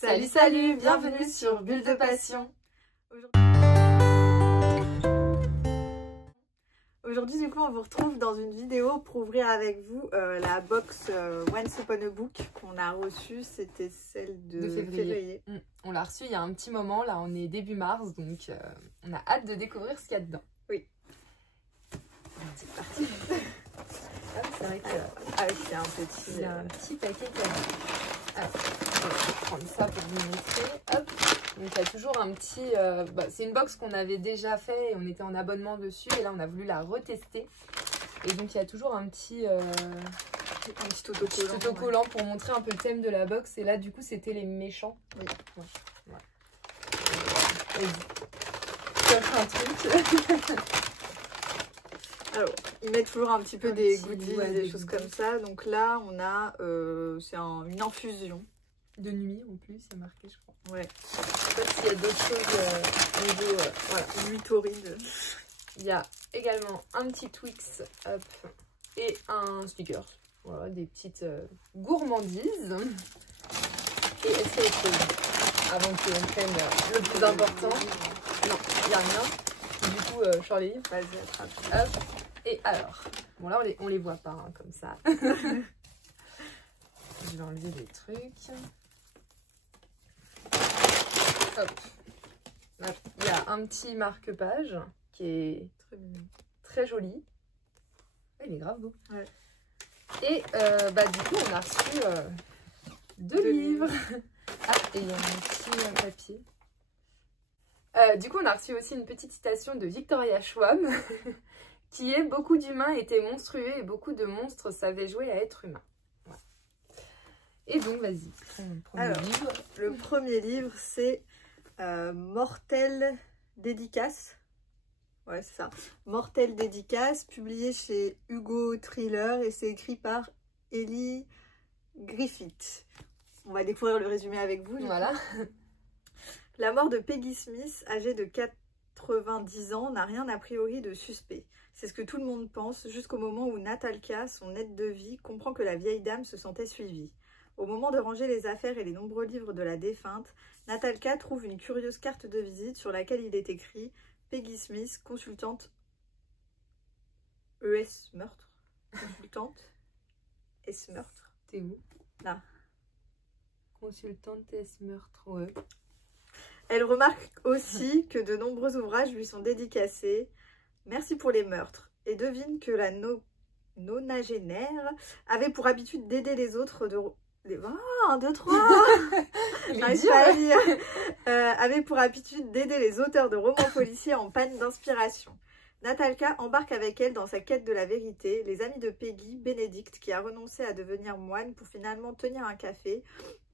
Salut, salut, bienvenue sur Bulle de Passion. Aujourd'hui, du coup, on vous retrouve dans une vidéo pour ouvrir avec vous la box Once Upon a Book qu'on a reçue. C'était celle de février. On l'a reçue il y a un petit moment, là on est début mars, donc on a hâte de découvrir ce qu'il y a dedans. Oui. C'est parti. C'est vrai que c'est un petit paquet cadeau. Alors, je vais prendre ça pour vous montrer. Hop. Donc il y a toujours un petit... c'est une box qu'on avait déjà fait et on était en abonnement dessus. Et là, on a voulu la retester. Et donc, il y a toujours un petit autocollant pour montrer un peu le thème de la box. Et là, du coup, c'était les méchants. Oui. Ouais. Vas-y. Un truc. Alors, ils mettent toujours un petit peu des goodies, des choses comme ça. Donc là, on a c'est une infusion. De nuit en plus, c'est marqué, je crois. Ouais. Je sais pas s'il y a d'autres choses au niveau. Voilà, nuit torride. Il y a également un petit Twix hop, et un sticker. Voilà, des petites gourmandises. Et est-ce qu'il y a autre chose avant qu'on prenne le plus important? Non, il n'y a rien. Du coup, Charlie, vas-y, attrape. Hop. Et alors, bon là on les voit pas hein, comme ça. Je vais enlever des trucs. Hop. Là, il y a un petit marque-page qui est très joli. Il est grave beau. Ouais. Et du coup on a reçu deux livres. Ah, et il y a un petit papier. Du coup on a reçu aussi une petite citation de Victoria Schwab. Qui est: beaucoup d'humains étaient monstrueux et beaucoup de monstres savaient jouer à être humains. Voilà. Et donc, vas-y, prends le livre. Le premier livre, c'est Mortel Dédicace. Ouais, c'est ça. Mortel Dédicace, publié chez Hugo Thriller et c'est écrit par Ellie Griffith. On va découvrir le résumé avec vous. Voilà. La mort de Peggy Smith, âgée de 90 ans, n'a rien a priori de suspect. C'est ce que tout le monde pense, jusqu'au moment où Natalka, son aide de vie, comprend que la vieille dame se sentait suivie. Au moment de ranger les affaires et les nombreux livres de la défunte, Natalka trouve une curieuse carte de visite sur laquelle il est écrit « Peggy Smith, consultante ES meurtre ». Consultante S meurtre. T'es où? Là. Consultante S meurtre, ouais. Elle remarque aussi que de nombreux ouvrages lui sont dédicacés. Merci pour les meurtres. Et devine que la nonagénaire avait pour habitude d'aider les autres de... Oh, 1, 2, 3 avait pour habitude d'aider les auteurs de romans policiers en panne d'inspiration. Natalka embarque avec elle dans sa quête de la vérité, les amis de Peggy, Bénédicte, qui a renoncé à devenir moine pour finalement tenir un café,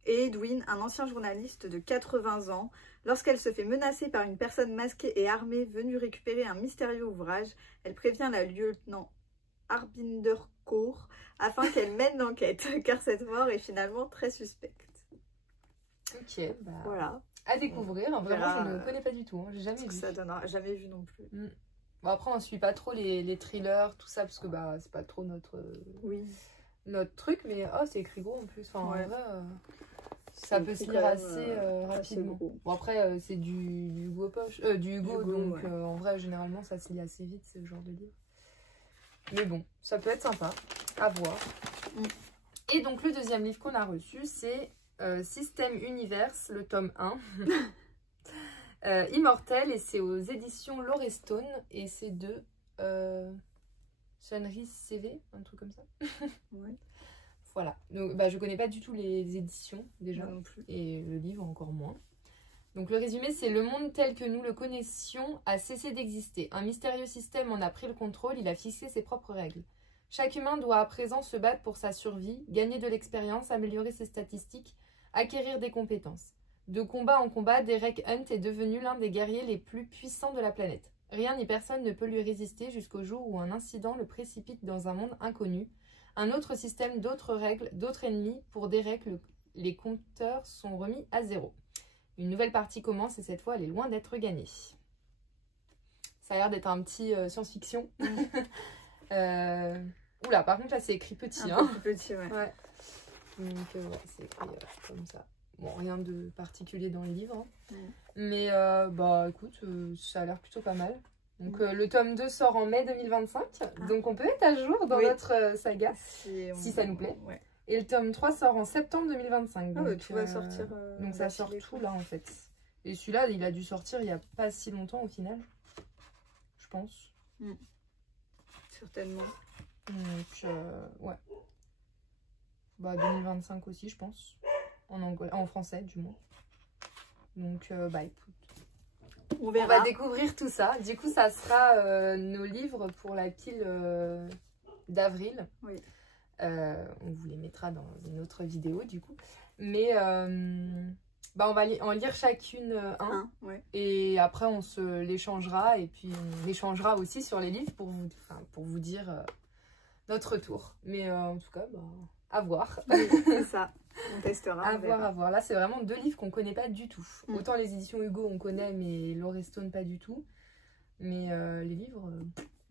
et Edwin, un ancien journaliste de 80 ans. Lorsqu'elle se fait menacer par une personne masquée et armée venue récupérer un mystérieux ouvrage, elle prévient la lieutenant Harbinder Kaur afin qu'elle mène l'enquête, car cette mort est finalement très suspecte. Ok, bah voilà. À découvrir. Vraiment, je ne connais pas du tout. Hein. J'ai jamais vu. Ça donnera, jamais vu non plus. Bon, après, on ne suit pas trop les thrillers, tout ça, parce que c'est pas trop notre truc, mais c'est écrit gros en plus. Enfin, en vrai, ça peut se lire assez rapidement. Bon, après, c'est du Hugo Poche, du Hugo, donc en vrai, généralement, ça se lit assez vite, ce genre de livre. Mais bon, ça peut être sympa à voir. Et donc, le deuxième livre qu'on a reçu, c'est Système Universe, le tome 1. Immortel, et c'est aux éditions Lorestone, et c'est de Sunrise CV, un truc comme ça. Ouais. Voilà, donc je connais pas du tout les éditions déjà, non plus. Et le livre encore moins. Donc le résumé, c'est: le monde tel que nous le connaissions a cessé d'exister. Un mystérieux système en a pris le contrôle, il a fixé ses propres règles. Chaque humain doit à présent se battre pour sa survie, gagner de l'expérience, améliorer ses statistiques, acquérir des compétences. De combat en combat, Derek Hunt est devenu l'un des guerriers les plus puissants de la planète. Rien ni personne ne peut lui résister jusqu'au jour où un incident le précipite dans un monde inconnu. Un autre système, d'autres règles, d'autres ennemis. Pour Derek, les compteurs sont remis à zéro. Une nouvelle partie commence et cette fois, elle est loin d'être gagnée. Ça a l'air d'être un petit science-fiction. Oula, par contre, là, c'est écrit petit. Un peu plus petit, ouais. Donc, c'est écrit comme ça. Bon, rien de particulier dans le livre. Hein. Mais bah écoute, ça a l'air plutôt pas mal. Donc le tome 2 sort en mai 2025. Donc on peut être à jour dans notre saga, si ça nous plaît. Ouais. Et le tome 3 sort en septembre 2025. Donc, tout va sortir. Donc ça sort tout là en fait. Et celui-là, il a dû sortir il n'y a pas si longtemps au final. Je pense. Certainement. Donc ouais. Bah 2025 aussi je pense. En français du moins. Donc bah écoute. On va découvrir tout ça. Du coup ça sera nos livres pour la pile d'avril. Oui. On vous les mettra dans une autre vidéo du coup. Mais bah, on va en lire chacune un. Et après on se l'échangera. Et puis on échangera aussi sur les livres pour vous dire notre retour. Mais en tout cas, bah, à voir. Oui, c'est ça. On testera. À voir. Là, c'est vraiment 2 livres qu'on connaît pas du tout. Autant les éditions Hugo, on connaît, mais Lorestone, pas du tout. Mais les livres...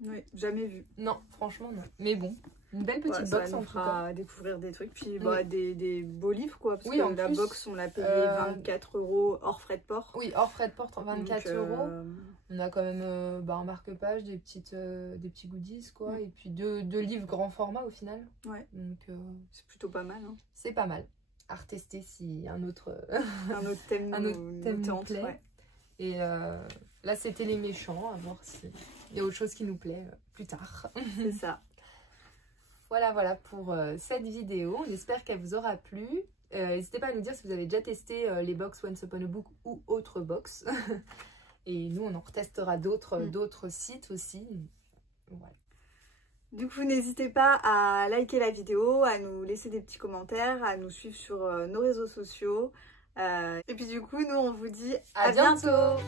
Oui, jamais vu. Non, franchement, non. Mais bon, une belle petite box en tout cas. Ça nous découvrir des trucs. Puis bah, des beaux livres, quoi. Parce que la box, on l'a payé 24 € hors frais de port. Oui, hors frais de port, 24 €. On a quand même un marque-page, des petits goodies, quoi. Et puis 2 livres grand format au final. Ouais. Donc c'est plutôt pas mal. Hein. C'est pas mal. À retester si un autre thème nous plaît. Ouais. Et là, c'était les méchants. À voir s'il y a autre chose qui nous plaît plus tard. C'est ça. Voilà pour cette vidéo. J'espère qu'elle vous aura plu. N'hésitez pas à nous dire si vous avez déjà testé les box Once Upon a Book ou autres box. Et nous, on en retestera d'autres sites aussi. Voilà. Du coup, n'hésitez pas à liker la vidéo, à nous laisser des petits commentaires, à nous suivre sur nos réseaux sociaux. Et puis du coup, nous, on vous dit à bientôt.